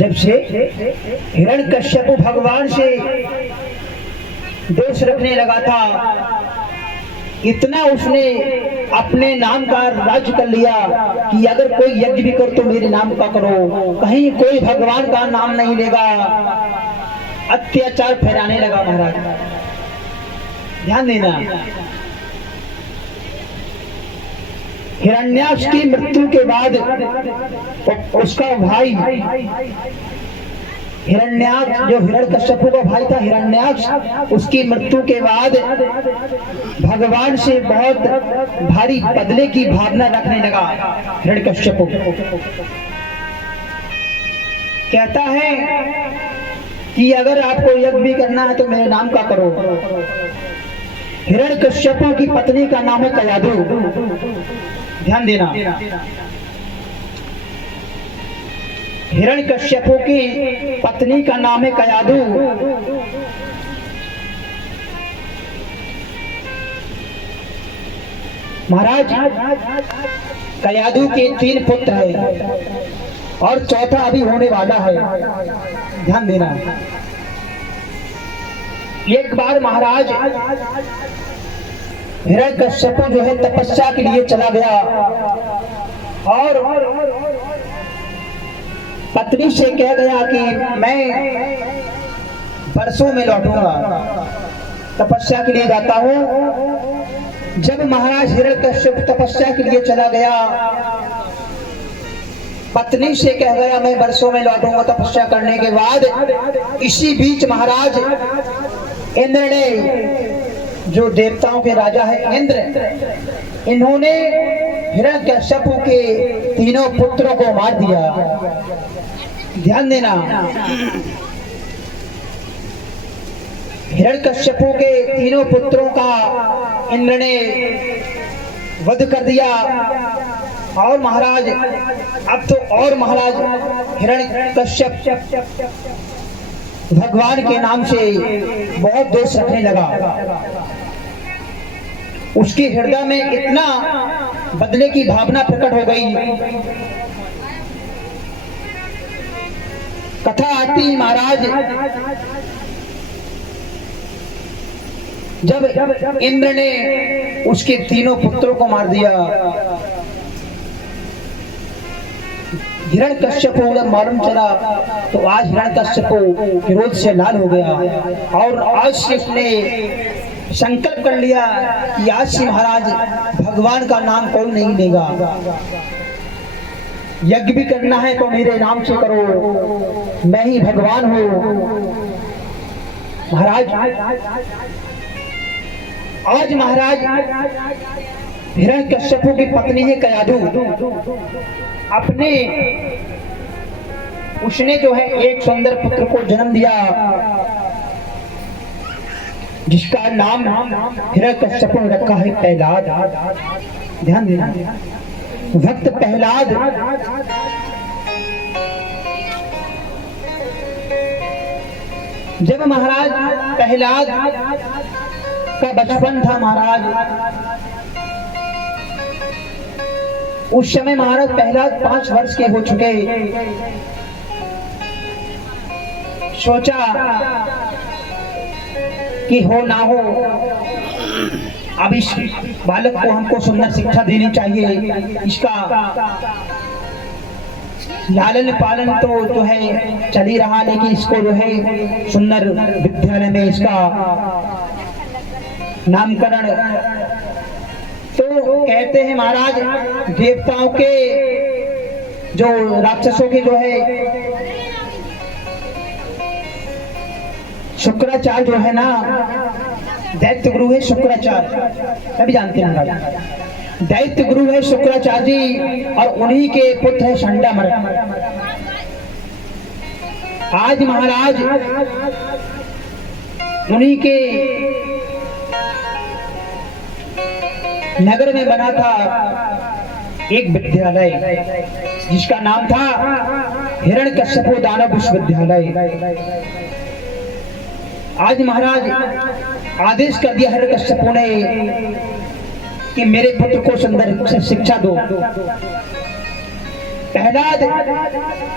जब से हिरण्यकश्यप भगवान से दोष रखने लगा था, इतना उसने अपने नाम का राज्य कर लिया कि अगर कोई यज्ञ भी कर तो मेरे नाम का करो, कहीं कोई भगवान का नाम नहीं लेगा। अत्याचार फैलाने लगा महाराज। ध्यान देना, हिरण्याक्ष की मृत्यु के बाद उसका भाई हिरण्याक्ष, जो हिरण्यकश्यप का भाई था हिरण्याक्ष, उसकी मृत्यु के बाद भगवान से बहुत भारी बदले की भावना रखने लगा। हिरण्यकश्यप कहता है कि अगर आपको यज्ञ भी करना है तो मेरे नाम का करो। हिरण्यकश्यप की पत्नी का नाम है कयाधु। ध्यान देना, हिरण्यकश्यप की पत्नी का नाम है कयाधु। महाराज, कयाधु के 3 पुत्र हैं और चौथा अभी होने वाला है। ध्यान देना, एक बार महाराज हिरण्यकश्यप जो है तपस्या के लिए चला गया और पत्नी से कह गया कि मैं बरसों में लौटूंगा, तपस्या के लिए जाता हूं। जब महाराज हिरण्यकश्यप तपस्या के लिए चला गया, पत्नी से कह गया मैं बरसों में लौटूंगा तपस्या करने के बाद। इसी बीच महाराज इंद्र ने, जो देवताओं के राजा है इंद्र, इन्होंने हिरण्यकश्यप के 3 पुत्रों को मार दिया। ध्यान देना, हिरण्यकश्यप के 3 पुत्रों का इंद्र ने वध कर दिया। और महाराज अब तो और महाराज हिरण्यकश्यप भगवान के नाम से बहुत दोष रखने लगा। उसके हृदय में इतना बदले की भावना प्रकट हो गई। कथा आती महाराज, जब इंद्र ने उसके 3 पुत्रों को मार दिया, हिरण्यकश्यप को जब मालूम चला तो आज हिरण्यकश्यप क्रोध से लाल हो गया और आज से उसने संकल्प कर लिया कि आज से महाराज भगवान का नाम कोई नहीं लेगा। यज्ञ भी करना है तो मेरे नाम से करो, मैं ही भगवान हूँ। महाराज आज महाराज हिरण्यकश्यप की पत्नी है कयाधु, अपने उसने जो है एक सुंदर पुत्र को जन्म दिया जिसका नाम हिरण्यकश्यप ने रखा है प्रहलाद। ध्यान देना, भक्त प्रहलाद जब महाराज प्रहलाद का बचपन था महाराज, उस समय महाराज प्रहलाद 5 वर्ष के हो चुके। सोचा कि हो ना हो, अब इस बालक को हमको सुंदर शिक्षा देनी चाहिए। इसका लालन पालन तो जो है चल ही रहा, लेकिन इसको जो है सुंदर विद्यालय में इसका नामकरण। तो कहते हैं महाराज देवताओं के जो राक्षसों के जो है शुक्राचार्य जो है ना, दैत्य गुरु है शुक्राचार्य, सभी जानते हैं महाराज। दैत्य गुरु है शुक्राचार्य जी और उन्हीं के पुत्र है शंडामर्क। आज महाराज उन्हीं के नगर में बना था एक विद्यालय जिसका नाम था हिरण्यकश्यप दानव विश्वविद्यालय। आज महाराज आदेश कर दिया हिरण्यकश्यप ने कि मेरे पुत्र को सुंदर शिक्षा दो। प्रहलाद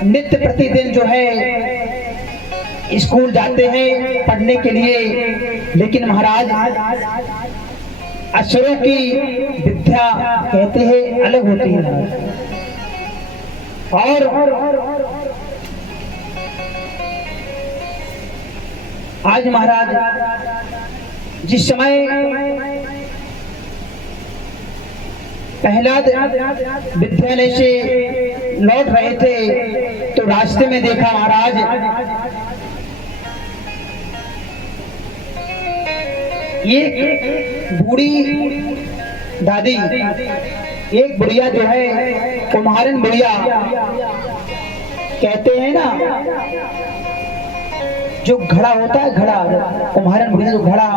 नित्य प्रतिदिन जो है स्कूल जाते हैं पढ़ने के लिए, लेकिन महाराज असुरों की विद्या कहते हैं अलग होती है। और आज महाराज जिस समय प्रहलाद विद्यालय से लौट रहे थे तो रास्ते में देखा महाराज एक बूढ़ी दादी, एक बुढ़िया जो है कुम्हारन बुढ़िया कहते हैं ना, जो घड़ा होता है, घड़ा कुम्हारन बुढ़िया जो घड़ा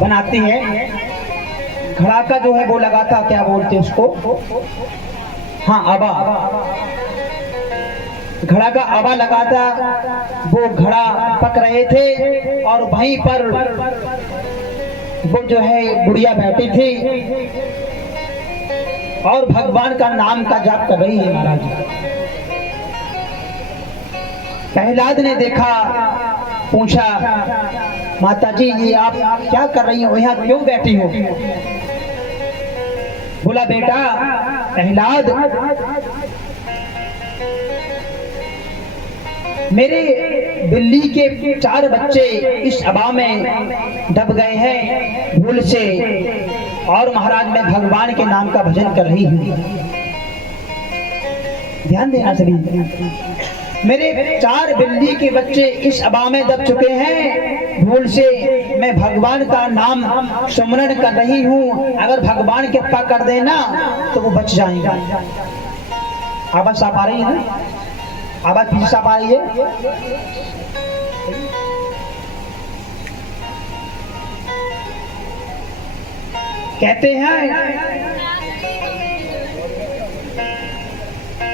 बनाती है, घड़ा का जो है वो लगाता, क्या बोलते हैं उसको, हाँ आबा, घड़ा का आबा लगाता। वो घड़ा पक रहे थे और वहीं पर वो जो है बुढ़िया बैठी थी और भगवान का नाम का जाप कर रही है। महाराज प्रहलाद ने देखा, पूछा माताजी ये आप क्या कर रही हो, यहाँ क्यों बैठी हो? बोला बेटा प्रहलाद, मेरे बिल्ली के 4 बच्चे इस हवा में दब गए हैं भूल से, और महाराज मैं भगवान के नाम का भजन कर रही हूँ। ध्यान देना सभी, मेरे 4 बिल्ली के बच्चे इस हवा में दब चुके हैं भूल से, मैं भगवान का नाम सुमरन कर रही हूँ। अगर भगवान कृपा कर देना तो वो बच जाएंगे। आवाज साफ आ रही है ना? आवाज पीछे साफ आ रही है? कहते हैं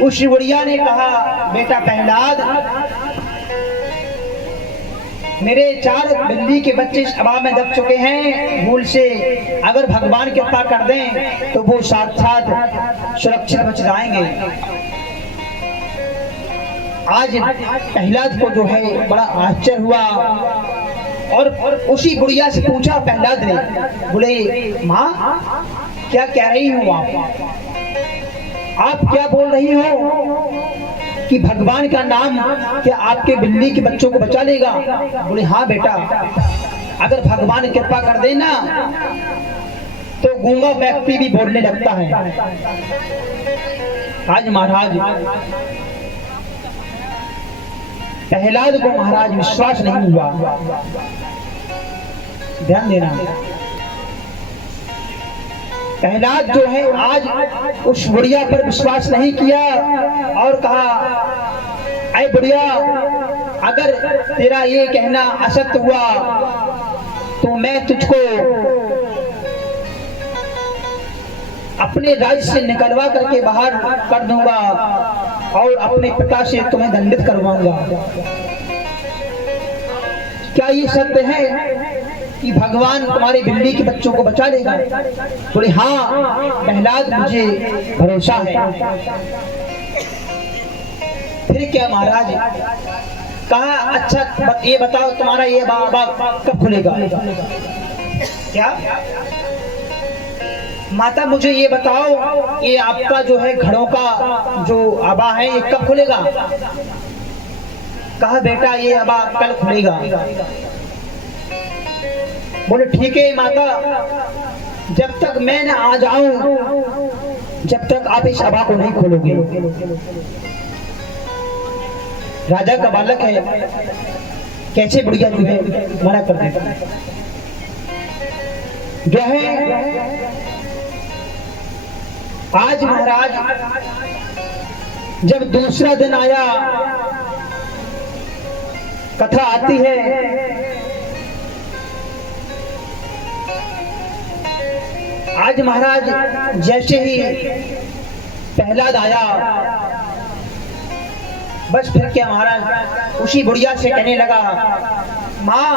उस बुढ़िया ने कहा बेटा प्रहलाद, मेरे 4 बिल्ली के बच्चे इस हवा में दब चुके हैं भूल से, अगर भगवान कृपा कर दें तो वो साथ सुरक्षित बच जाएंगे। आज प्रहलाद को जो है बड़ा आश्चर्य हुआ और उसी बुढ़िया से पूछा प्रहलाद ने, बोले माँ क्या कह रही हो आप क्या बोल रही हो कि भगवान का नाम क्या आपके बिल्ली के बच्चों को बचा लेगा? बोले हाँ बेटा, अगर भगवान कृपा कर देना तो गूंगा व्यक्ति भी बोलने लगता है। आज महाराज प्रहलाद को महाराज विश्वास नहीं हुआ। ध्यान देना, प्रहलाद जो है आज उस बुढ़िया पर विश्वास नहीं किया और कहा अरे बुढ़िया, अगर तेरा ये कहना असत्य हुआ तो मैं तुझको अपने राज्य से निकलवा करके बाहर कर दूंगा और अपने पिता से तुम्हें दंडित करवाऊंगा। क्या ये सत्य है कि भगवान तुम्हारी बिल्ली के बच्चों को बचा लेगा? बोले हाँ प्रहलाद, मुझे भरोसा है। फिर क्या महाराज? कहा अच्छा ये बताओ तुम्हारा ये बाबा कब खुलेगा? क्या माता मुझे ये बताओ, ये आपका जो है घड़ों का जो आबा है ये कब खुलेगा? कहा बेटा ये आबा कल खुलेगा। बोले ठीक है माता, जब तक मैं न आ जाऊं जब तक आप इस आबा को नहीं खोलोगे। राजा का बालक है, कैसे बुढ़िया जो है मना कर देता जो है। आज महाराज जब दूसरा दिन आया, कथा आती है आज महाराज जैसे ही प्रहलाद आया, बस फिर क्या महाराज उसी बुढ़िया से कहने लगा माँ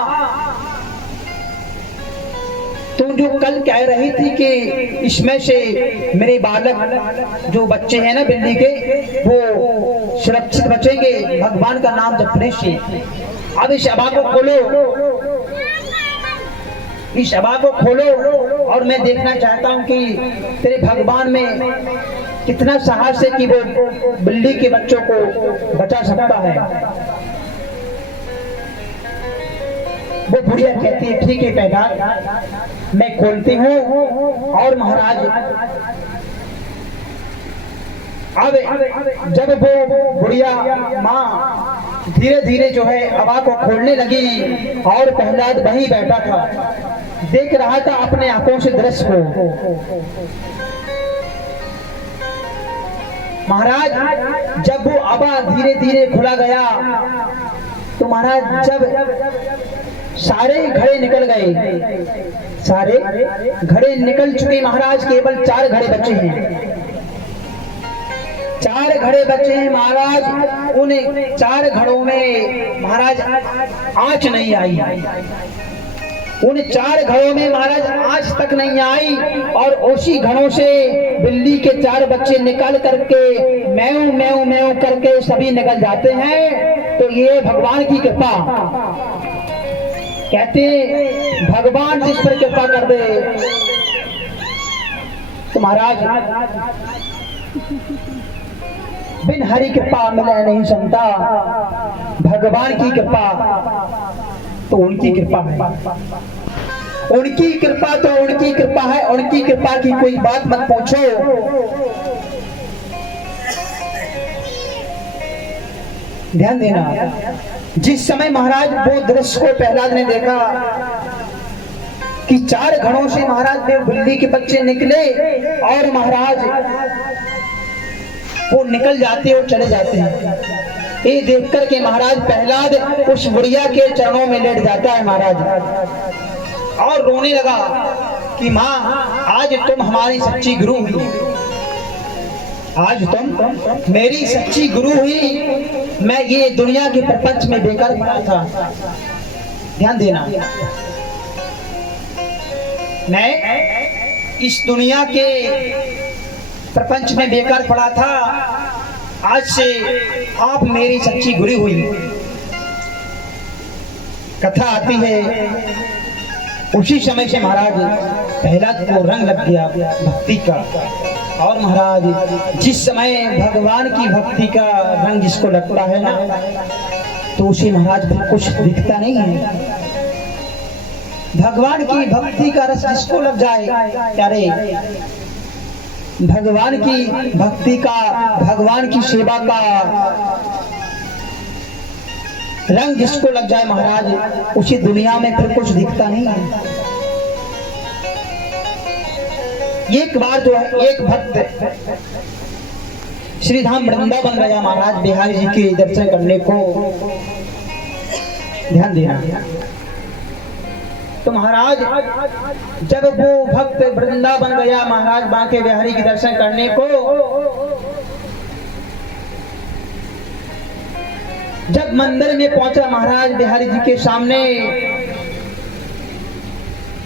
तुम जो कल कह रही थी कि इसमें से मेरे बालक जो बच्चे हैं ना बिल्ली के, वो सुरक्षित बचेंगे भगवान का नाम जपने से। अब इस अबा को खोलो, इस अबा को खोलो, और मैं देखना चाहता हूं कि तेरे भगवान में कितना साहस है कि वो बिल्ली के बच्चों को बचा सकता है। वो बुढ़िया कहती है ठीक है पैगार, मैं खोलती हूँ। और महाराज अब जब वो बुढ़िया माँ धीरे धीरे जो है अबा को खोलने लगी, और प्रहलाद वहीं बैठा था, देख रहा था अपने आंखों से दृश्य को। महाराज जब वो अबा धीरे धीरे खुला गया तो महाराज जब सारे घड़े निकल गए, सारे घड़े निकल चुके महाराज, केवल 4 घड़े बचे हैं। 4 घड़े बचे हैं महाराज। उन 4 घड़ों में महाराज आंच नहीं आई, उन 4 घड़ों में महाराज आंच तक नहीं आई, और उसी घड़ों से बिल्ली के 4 बच्चे निकल करके मैऊ मैऊ मैऊ करके सभी निकल जाते हैं। तो ये भगवान की कृपा, कहते भगवान जिस पर कृपा कर दे तो महाराज बिन हरि कृपा मिले नहीं संता। भगवान की कृपा तो उनकी कृपा है, उनकी कृपा तो उनकी कृपा है, उनकी कृपा की कोई बात मत पूछो। ध्यान देना, जिस समय महाराज वो दृश्य को प्रहलाद ने देखा कि 4 घड़ों से महाराज में बिल्ली के बच्चे निकले, और महाराज वो निकल जाते और चले जाते हैं, ये देख कर के महाराज प्रहलाद उस बुढ़िया के चरणों में लेट जाता है महाराज, और रोने लगा कि माँ आज तुम हमारी सच्ची गुरु हुई, आज तुम मेरी सच्ची गुरु हुई। मैं ये दुनिया के प्रपंच में बेकार पड़ा था। ध्यान देना, मैं इस दुनिया के प्रपंच में बेकार पड़ा था, आज से आप मेरी सच्ची गुरु हुई। कथा आती है उसी समय से महाराज प्रहलाद को रंग लग गया भक्ति का, और महाराज जिस समय भगवान की भक्ति का रंग जिसको लगता है ना, तो उसे महाराज फिर कुछ दिखता नहीं है। भगवान की भक्ति का रस जिसको लग जाए, अरे भगवान की भक्ति का, भगवान की सेवा का रंग जिसको लग जाए महाराज, उसी दुनिया में फिर कुछ दिखता नहीं है। एक बार जो है एक भक्त श्री धाम वृंदावन गया महाराज बिहारी जी के दर्शन करने को। ध्यान देना, तो महाराज जब वो भक्त वृंदावन गया महाराज बांके बिहारी के दर्शन करने को, जब मंदिर में पहुंचा महाराज बिहारी जी के सामने,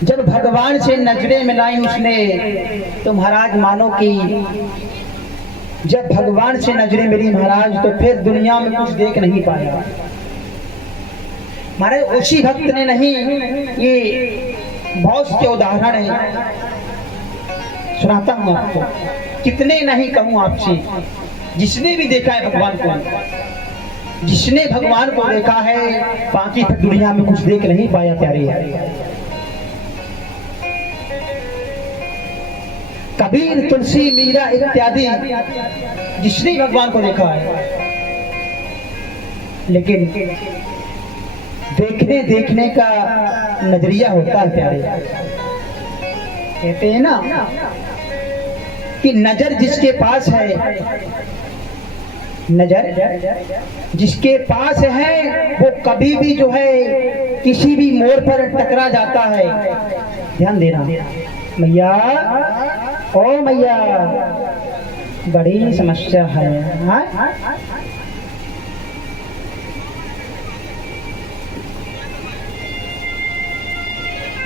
जब भगवान से नजरें मिलाई उसने, तो महाराज मानो कि जब भगवान से नजरें मिली महाराज, तो फिर दुनिया में कुछ देख नहीं पाया महाराज। उसी भक्त ने नहीं, ये बहुत से उदाहरण है, सुनाता हूं आपको। कितने नहीं कहूं आपसे, जिसने भी देखा है भगवान को, जिसने भगवान को देखा है, बाकी फिर दुनिया में कुछ देख नहीं पाया प्यारे। कबीर, तुलसी, मीरा इत्यादि जिसने भगवान को देखा है, लेकिन देखने देखने का नजरिया होता है प्यारे। कहते हैं ना कि नजर जिसके पास है, नजर जिसके पास है वो कभी भी जो है किसी भी मोड़ पर टकरा जाता है। ध्यान देना मैया, ओ मैया, बड़ी समस्या है। हाँ?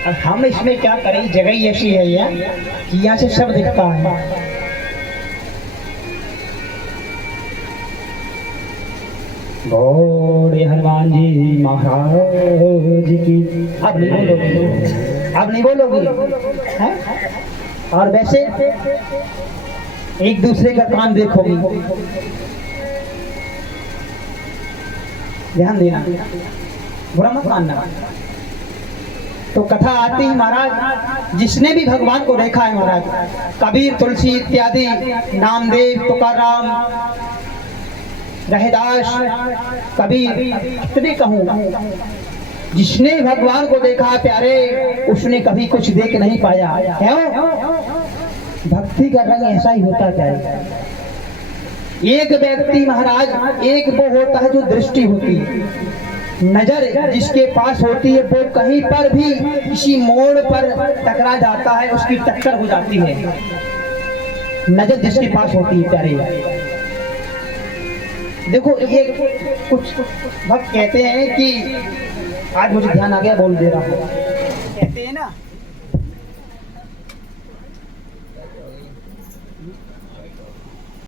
अब हम इसमें क्या करें, जगह ही ऐसी है यार कि यहाँ से सब दिखता है। घोड़े हनुमान जी महाराज की। अब नहीं बोलोगी, अब नहीं बोलोगी हैं? और वैसे एक दूसरे का कान देखोगी, ध्यान देना, बुरा मत मानना। तो कथा आती है महाराज, जिसने भी भगवान को देखा है महाराज, कबीर, तुलसी इत्यादि, नामदेव, तुकाराम, रहीदास, कबीर, कितने कहूँ, जिसने भगवान को देखा प्यारे, उसने कभी कुछ देख नहीं पाया। क्यों? भक्ति का रंग ऐसा ही होता है। एक व्यक्ति महाराज, एक वो होता है जो दृष्टि होती है, नजर जिसके पास होती है, वो कहीं पर भी किसी मोड़ पर टकरा जाता है, उसकी टक्कर हो जाती है। नजर जिसके पास होती है प्यारे। देखो ये कुछ भक्त कहते हैं कि आज मुझे ध्यान आ गया, बोल दे रहा हूँ, कहते हैं ना